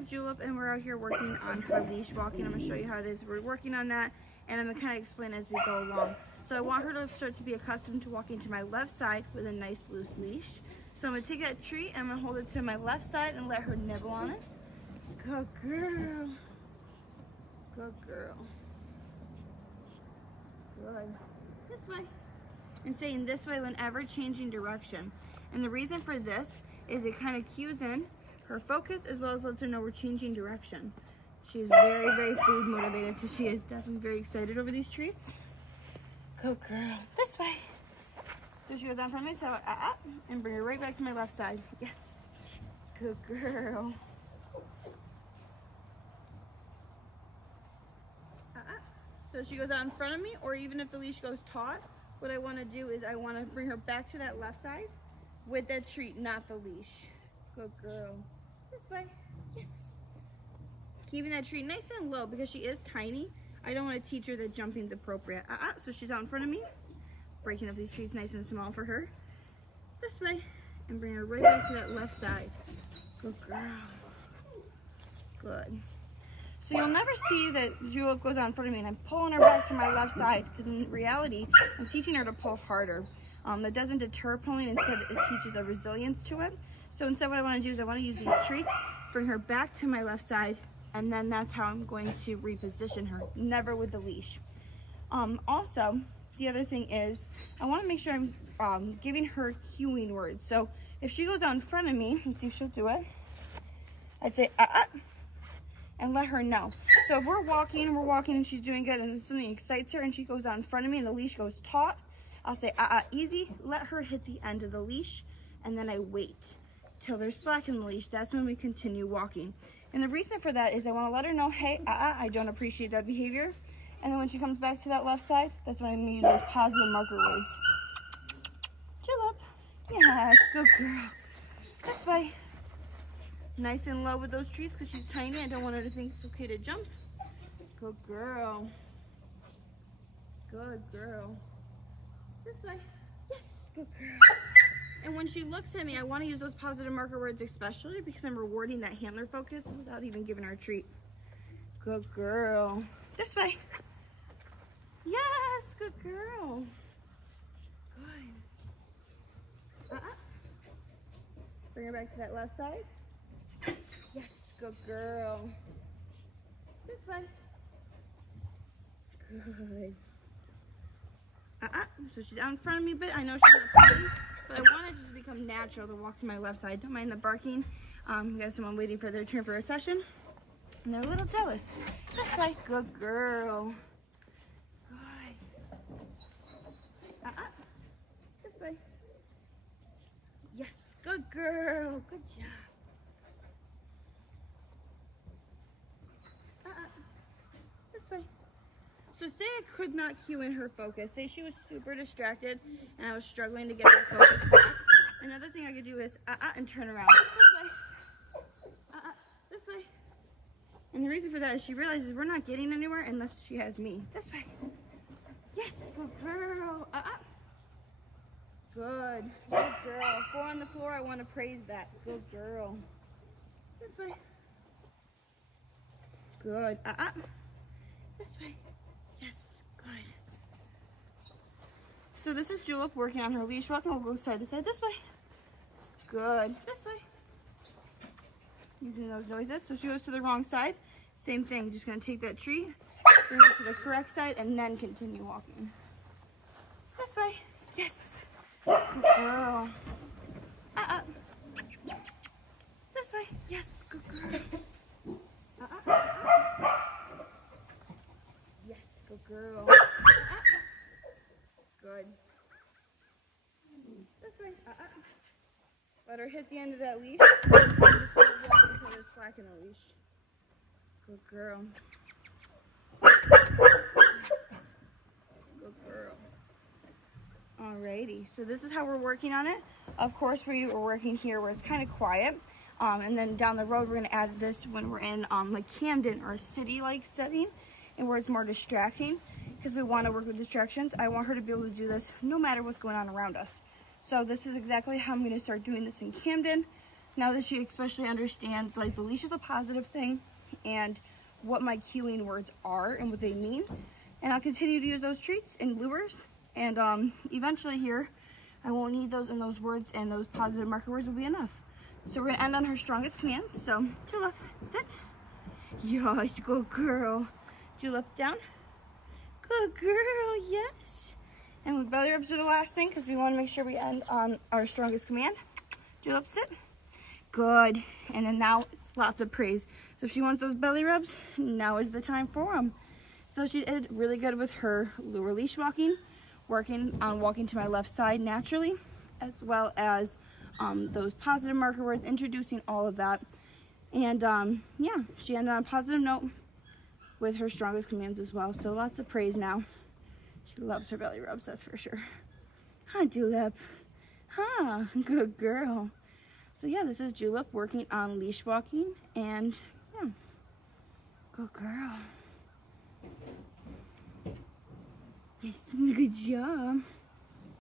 have Julep, and we're out here working on her leash walking. I'm going to show you how it is. We're working on that, and I'm going to kind of explain as we go along. So I want her to start to be accustomed to walking to my left side with a nice loose leash. So I'm going to take that treat, and I'm going to hold it to my left side and let her nibble on it. Good girl. Good girl. Good. This way. And saying this way whenever changing direction. And the reason for this is it kind of cues in her focus as well as lets her know we're changing direction. She is very, very food motivated, so she is definitely very excited over these treats. Go girl. This way. So she goes on front of me, tell her and bring her right back to my left side. Yes. Good girl. So she goes out in front of me, or even if the leash goes taut, what I want to do is I want to bring her back to that left side with that treat, not the leash. Good girl. This way. Yes. Keeping that treat nice and low because she is tiny. I don't want to teach her that jumping is appropriate. So she's out in front of me, breaking up these treats nice and small for her. This way. And bring her right back to that left side. Good girl. Good. So you'll never see that Julep goes out in front of me and I'm pulling her back to my left side, because in reality, I'm teaching her to pull harder. That doesn't deter pulling, instead it teaches a resilience to it. So instead what I want to do is I want to use these treats, bring her back to my left side, and then that's how I'm going to reposition her, never with the leash. Also, the other thing is, I want to make sure I'm giving her cueing words. So if she goes out in front of me, let's see if she'll do it, I'd say and let her know. So if we're walking and she's doing good and something excites her and she goes out in front of me and the leash goes taut, I'll say easy, let her hit the end of the leash, and then I wait till there's slack in the leash. That's when we continue walking. And the reason for that is I want to let her know, hey, I don't appreciate that behavior. And then when she comes back to that left side, that's when I'm going to use those positive marker words. Julep. Yes, good girl. This way. Nice and low with those treats because she's tiny. I don't want her to think it's okay to jump. Good girl. Good girl. This way. Yes, good girl. And when she looks at me, I want to use those positive marker words, especially because I'm rewarding that handler focus without even giving her a treat. Good girl. This way. Yes, good girl. Good. Bring her back to that left side. Yes, good girl. This way. Good. So she's out in front of me a bit. I know she's not pretty, but I want it just to become natural to walk to my left side. Don't mind the barking. We got someone waiting for their turn for a session, and they're a little jealous. This way. Good girl. Good. This way. Yes, good girl. Good job. This way. So say I could not cue in her focus. Say she was super distracted and I was struggling to get that focus back. Another thing I could do is and turn around. This way. This way. And the reason for that is she realizes we're not getting anywhere unless she has me. This way. Yes, good girl. Good. Good girl. 4 on the floor. I want to praise that. Good girl. This way. Good. This way. Yes, good. So this is Julep working on her leash walk, and we'll go side to side this way. Good. This way. Using those noises. So she goes to the wrong side. Same thing. Just going to take that treat, bring it to the correct side, and then continue walking. This way. Yes. Good girl. This way. Yes, good girl. Yes, good girl. Good. This way. Let her hit the end of that leash. Just walk until there's slack in the leash. Good girl. Good girl. Alrighty, so this is how we're working on it. Of course, we were working here where it's kind of quiet. And then down the road, we're going to add this when we're in like Camden or a city-like setting, and where it's more distracting, because we want to work with distractions. I want her to be able to do this no matter what's going on around us. So this is exactly how I'm going to start doing this in Camden. now that she especially understands like the leash is a positive thing and what my cueing words are and what they mean. And I'll continue to use those treats and lures, and eventually here I won't need those, and those words and those positive marker words will be enough. So we're gonna end on her strongest commands. So Julep, sit. Yes, good girl. Julep, down. Good girl, yes. And belly rubs are the last thing because we want to make sure we end on our strongest command. Julep, sit. Good. And then now it's lots of praise. So if she wants those belly rubs, now is the time for them. So she did really good with her lure leash walking, working on walking to my left side naturally, as well as those positive marker words, introducing all of that. And yeah, she ended on a positive note with her strongest commands as well. So lots of praise now. She loves her belly rubs, that's for sure. Hi, Julep. Huh, good girl. So yeah, this is Julep working on leash walking, and yeah, good girl. Yes, good job.